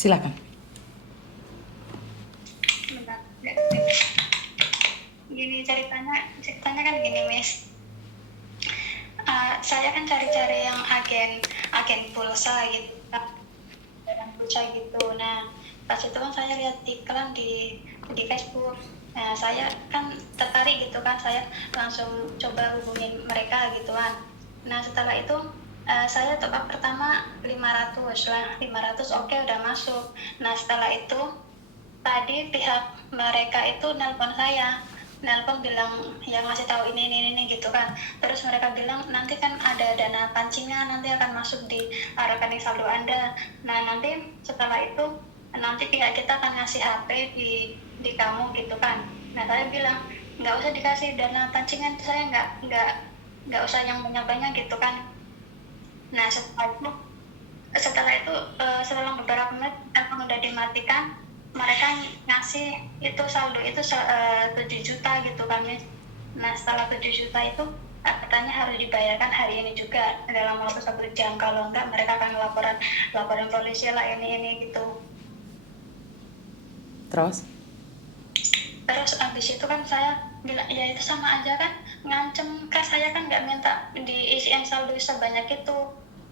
Silakan. Bentar. Gini ceritanya kan gini, Miss. Saya kan cari-cari yang agen pulsa gitu, agen pulsa gitu. Nah, pas itu kan saya lihat iklan di Facebook. Nah, saya kan tertarik gitu kan, saya langsung coba hubungin mereka gitu kan. Nah, setelah itu saya top up pertama 500 lah, 500 oke, udah masuk. Nah, setelah itu tadi pihak mereka itu nelpon bilang ya ngasih tahu ini gitu kan. Terus mereka bilang nanti kan ada dana pancingan, nanti akan masuk di rekening saldo Anda. Nah, nanti setelah itu nanti pihak kita akan ngasih HP di kamu gitu kan. Nah, saya bilang nggak usah dikasih dana pancingan, saya nggak usah yang banyak gitu kan. Nah, setelah beberapa menit telepon udah dimatikan, mereka ngasih itu saldo itu 7 juta gitu kan, Miss. Nah, setelah 7 juta itu katanya harus dibayarkan hari ini juga dalam waktu 1 jam, kalau enggak mereka akan laporan polisi lah ini gitu. Terus Abis itu kan saya bilang ya itu sama aja kan, ngancem kan, saya kan nggak minta diisiin saldo sebanyak itu,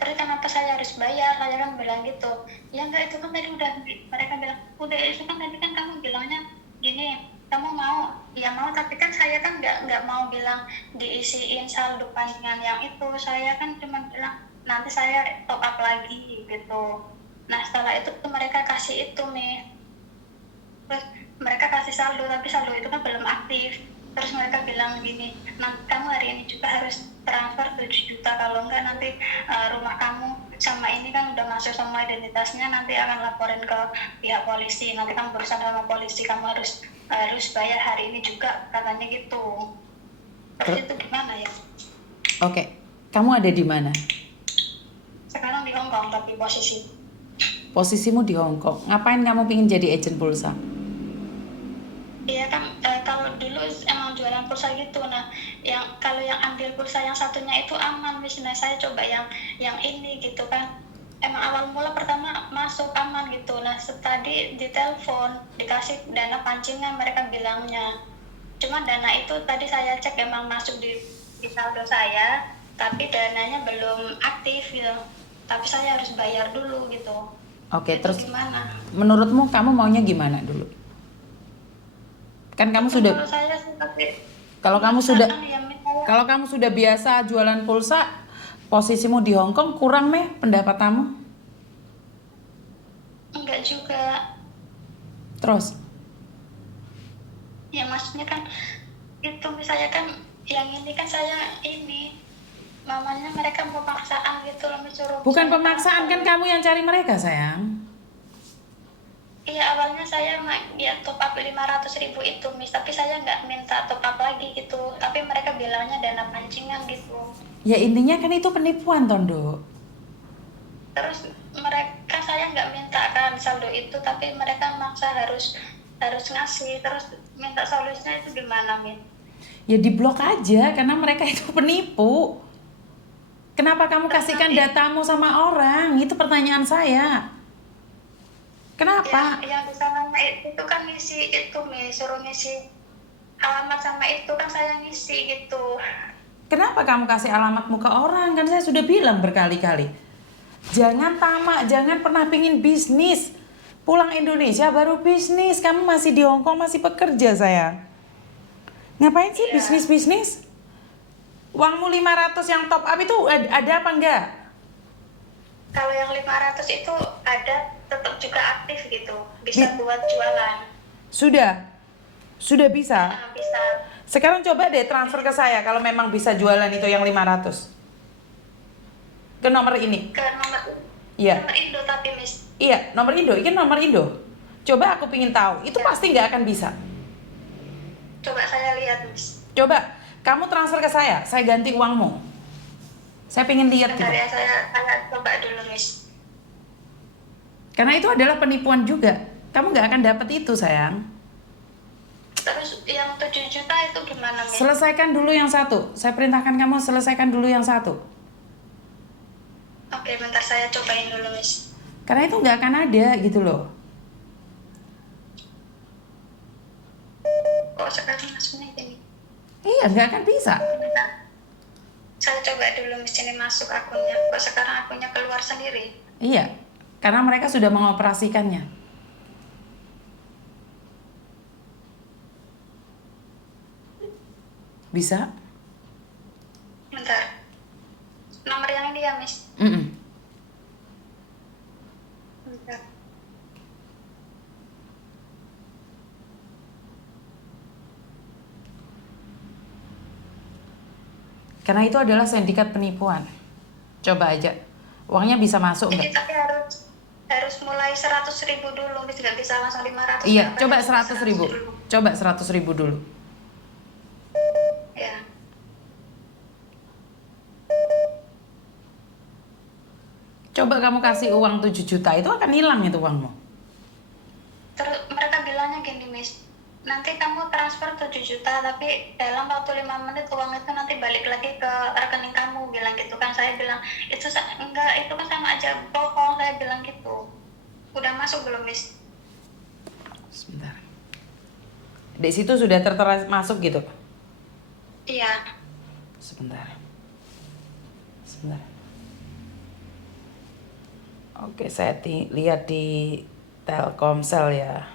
terus kenapa saya harus bayar, saya kan bilang gitu. Ya enggak, itu kan tadi udah, mereka bilang udah, itu kan tadi kan kamu bilangnya gini, kamu mau, ya mau, tapi kan saya kan nggak mau bilang diisiin saldo pancingan yang itu, saya kan cuma bilang nanti saya top up lagi gitu. Nah, setelah itu mereka kasih itu nih, terus mereka kasih saldo, tapi saldo itu kan belum aktif. Terus mereka bilang gini, nanti kamu hari ini juga harus transfer 7 juta, kalau enggak nanti rumah kamu sama ini kan udah masuk semua identitasnya, nanti akan laporin ke pihak polisi, nanti kamu berurusan sama polisi, kamu harus bayar hari ini juga, katanya gitu. Terus itu gimana ya? oke, kamu ada di mana? Sekarang di Hong Kong, tapi Posisimu di Hong Kong. Ngapain kamu pingin jadi agen pulsa? Iya kan, kalau dulu emang jualan pulsa gitu. Nah, kalau yang ambil pulsa yang satunya itu aman, misalnya saya coba yang ini gitu kan. Emang awal mula pertama masuk aman gitu. Nah, tadi ditelepon dikasih dana pancingan mereka bilangnya. Cuma dana itu tadi saya cek emang masuk di saldo saya, tapi dananya belum aktif gitu. Tapi saya harus bayar dulu gitu. Oke, Itu terus gimana? menurutmu kamu maunya gimana dulu? Kan kamu sudah, Kalau saya sih tapi kalau kamu sudah ya, misalnya, kalau kamu sudah biasa jualan pulsa, posisimu di Hong Kong kurang meh pendapatanmu? enggak juga. Terus Ya maksudnya kan itu misalnya kan yang ini kan saya ini mamanya mereka mau paksaan gitu loh, suruh bukan saya pemaksaan, kan transfer. kamu yang cari mereka, sayang. Iya, awalnya saya ya top up 500.000 itu, Miss, tapi saya nggak minta top up lagi gitu, tapi mereka bilangnya dana pancingan gitu. Ya intinya kan itu penipuan, Tondo. Terus saya nggak minta kan saldo itu, tapi mereka maksa harus ngasih, terus minta solusinya itu gimana, Miss? Ya diblok aja karena mereka itu penipu. Kenapa kamu kasihkan datamu sama orang? Itu pertanyaan saya. Kenapa? Yang di sana itu kan ngisi itu, Miss, suruh ngisi alamat sama itu kan saya ngisi gitu. Kenapa kamu kasih alamatmu ke orang? Kan saya sudah bilang berkali-kali. Jangan tamak, jangan pernah pingin bisnis. Pulang Indonesia baru bisnis. Kamu masih di Hong Kong, masih bekerja, sayang. Ngapain sih Iya. bisnis? Uangmu 500 yang top up itu ada apa enggak? Kalau yang 500 itu ada, tetap juga aktif gitu, bisa buat jualan. Sudah bisa? Bisa Sekarang coba deh transfer ke saya kalau memang bisa jualan itu yang 500. Ke nomor ini. ke Iya. nomor Indo tapi, Miss. Iya, nomor Indo. Ini nomor Indo. Coba aku pingin tahu. Itu pasti nggak akan bisa. Coba saya lihat, Miss. Coba kamu transfer ke saya ganti uangmu. Saya pingin lihat Bentar gitu. ya, saya coba dulu, Miss. Karena itu adalah penipuan juga. Kamu nggak akan dapat itu, sayang. Terus yang 7 juta itu gimana, Miss? Selesaikan dulu yang satu. Saya perintahkan kamu selesaikan dulu yang satu. Oke, bentar saya cobain dulu, Miss. Karena itu nggak akan ada gitu loh. Kok sekarang masuknya gini? Iya, nggak akan bisa. Bentar. Saya coba dulu mesin ini masuk akunnya. Kok sekarang akunnya keluar sendiri? Iya, karena mereka sudah mengoperasikannya. Bisa? Bentar. Nomor yang ini ya, Miss? Mm-mm. Bentar. Karena itu adalah sindikat penipuan. Coba aja, uangnya bisa masuk Jadi nggak? tapi harus mulai 100.000 dulu, Miss. Nggak bisa langsung 500. Iya, Apa coba harus 100.000. dulu? Coba 100.000 dulu. Ya. Coba kamu kasih uang 7 juta, itu akan hilang itu uangmu. Terus mereka bilangnya gini, Miss, nanti kamu transfer 7 juta, tapi dalam waktu 5 menit uang itu nanti balik lagi ke rekening kamu, bilang gitu kan. Saya bilang, enggak, itu kan sama aja bohong, saya bilang gitu. Udah masuk belum, Miss? Sebentar. Di situ sudah tertera masuk gitu. Iya. Sebentar. Sebentar. Oke, saya lihat di Telkomsel ya.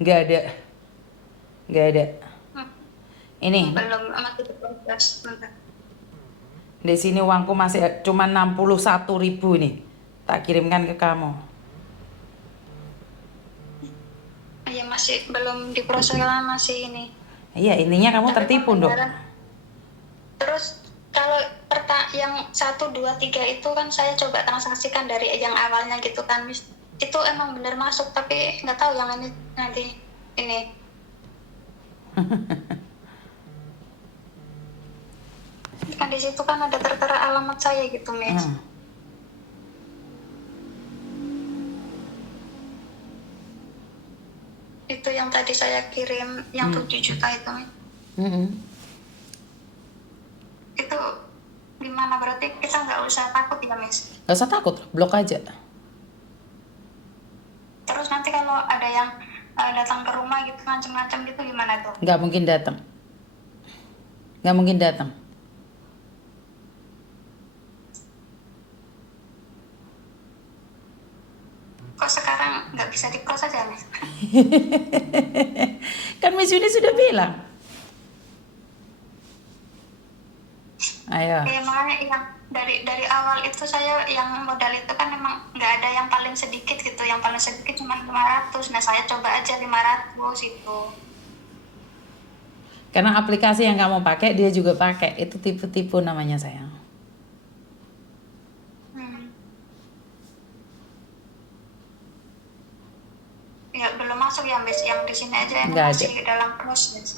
Nggak ada. Nggak ada. Ini, Belum, masih diproses. Bentar. di sini uangku masih cuma 61.000 nih. Tak kirimkan ke kamu. Iya, masih belum diproses, karena masih ini. Iya, intinya kamu Tapi tertipu dong. pembayaran- Terus kalau yang 1, 2, 3 itu kan saya coba transaksikan dari yang awalnya gitu kan, Miss. Itu emang bener masuk, tapi nggak tahu yang ini nanti ini. Kan di situ kan ada tertera alamat saya gitu, Miss. Hmm. Itu yang tadi saya kirim yang 7 juta itu, Miss. Mm-mm. Itu gimana, berarti kita nggak usah takut ya, Miss? Gak usah takut, blok aja. Terus nanti kalau ada yang datang ke rumah gitu ngancem-ngancem gitu gimana tuh? Nggak mungkin datang. Nggak mungkin datang. Kok sekarang nggak bisa diproses ya, Miss? Kan Miss Yuni sudah bilang. Ayo. Makanya yang dari awal itu saya yang modal itu kan memang nggak ada yang paling sedikit gitu, yang paling sedikit cuma 500. Nah saya coba aja 500 itu. Karena aplikasi yang kamu pakai dia juga pakai. Itu tipu-tipu namanya sayang. Ya belum masuk ya, Miss. Yang di sini aja yang Nggak ada. masih dalam proses.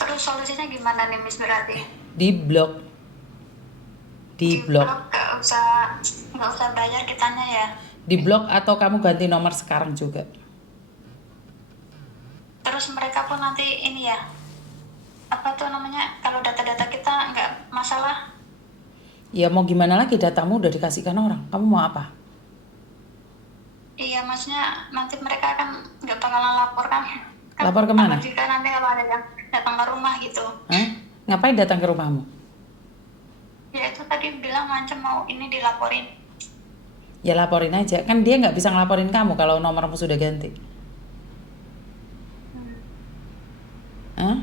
Terus solusinya gimana nih, Miss, berarti? Di blok. Di blok. Nggak usah bayar kitanya ya. Di blok atau kamu ganti nomor sekarang juga. Terus mereka pun nanti ini ya, apa tuh namanya, kalau data-data kita nggak masalah. Ya mau gimana lagi, datamu udah dikasihkan orang. Kamu mau apa? Iya, maksudnya nanti mereka akan nggak bakalan lapor kan? Lapor kemana? Jika nanti kalau ada yang datang ke rumah gitu. Hah? Ngapain datang ke rumahmu? Ya itu tadi bilang ngancem mau ini dilaporin. Ya laporin aja. Kan dia nggak bisa ngelaporin kamu kalau nomormu sudah ganti. Hah?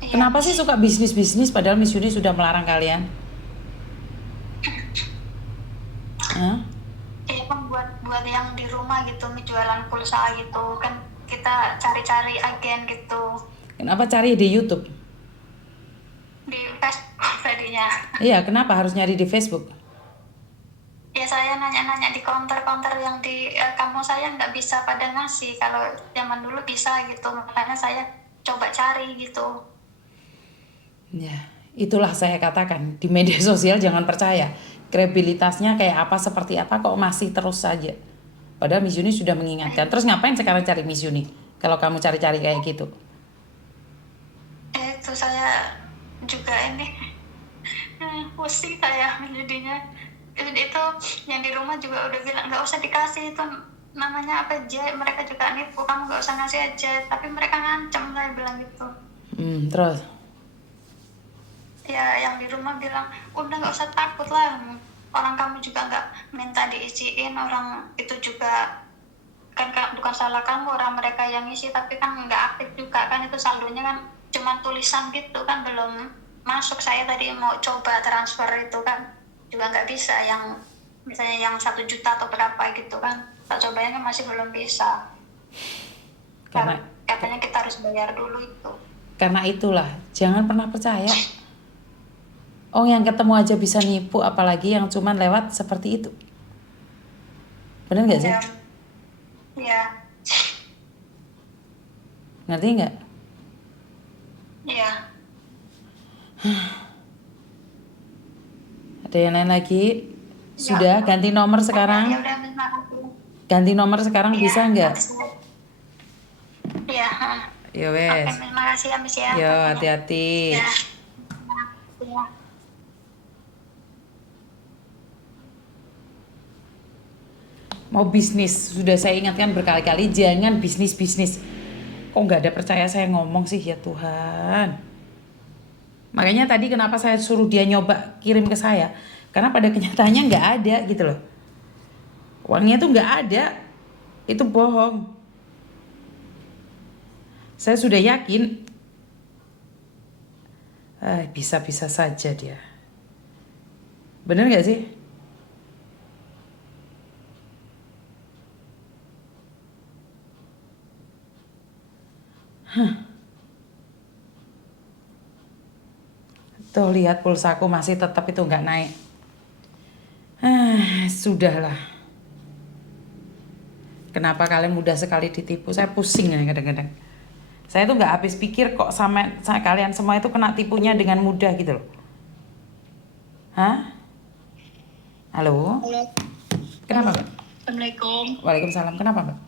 Iya. Kenapa sih suka bisnis-bisnis padahal Miss Yuni sudah melarang kalian? Hah? Iya kan buat yang di rumah gitu, jualan pulsa gitu kan, kita cari-cari agen gitu Kenapa cari di YouTube? di Facebook tadinya. Iya, kenapa harus nyari di Facebook? Ya saya nanya-nanya di counter-counter yang di kampung saya nggak bisa pada ngasih, kalau zaman dulu bisa gitu, makanya saya coba cari gitu. Ya, Itulah saya katakan, di media sosial jangan percaya. Kredibilitasnya kayak apa, seperti apa, kok masih terus saja. Padahal Miss Yuni sudah mengingatkan. Terus ngapain sekarang cari Miss Yuni? Kalau kamu cari-cari kayak gitu. Itu saya juga ini pusing saya jadinya. Itu yang di rumah juga udah bilang nggak usah dikasih, itu namanya apa aja, mereka juga nipu, kamu nggak usah ngasih aja, tapi mereka ngancam, saya bilang gitu. Terus? Ya yang di rumah bilang udah nggak usah takut lah, orang kamu juga nggak minta diisiin, orang itu juga kan bukan salah kamu, orang mereka yang isi tapi kan nggak aktif juga kan, itu saldonya kan cuma tulisan gitu kan, belum masuk. Saya tadi mau coba transfer itu kan juga nggak bisa, yang misalnya yang 1 juta atau berapa gitu kan, tak cobain kan masih belum bisa. Karena Katanya kita harus bayar dulu itu. Karena itulah, jangan pernah percaya. Oh, yang ketemu aja bisa nipu, apalagi yang cuman lewat seperti itu. Bener gak sih? Iya. Ngerti nggak? Iya. Ada yang lain lagi? Sudah ganti nomor sekarang? Ya udah, terima kasih. Ganti nomor sekarang Iya, bisa nggak? Iya. Ya Oke, wes. terima kasih ya Miss ya. Yo, hati-hati. Ya. Ya. Mau bisnis, sudah saya ingatkan berkali-kali, jangan bisnis-bisnis. Kok nggak ada percaya saya ngomong sih, ya Tuhan. Makanya tadi kenapa saya suruh dia nyoba kirim ke saya, karena pada kenyataannya nggak ada gitu loh. Uangnya tuh nggak ada, itu bohong. Saya sudah yakin, bisa-bisa saja dia. Bener nggak sih? Tuh lihat pulsaku masih tetap itu nggak naik. Sudahlah. Kenapa kalian mudah sekali ditipu? Saya pusing ya kadang-kadang. Saya tuh nggak habis pikir kok sama kalian semua itu kena tipunya dengan mudah gitu loh. Hah? Halo? Halo. Kenapa, Mbak? Assalamualaikum. Waalaikumsalam. Kenapa, Mbak?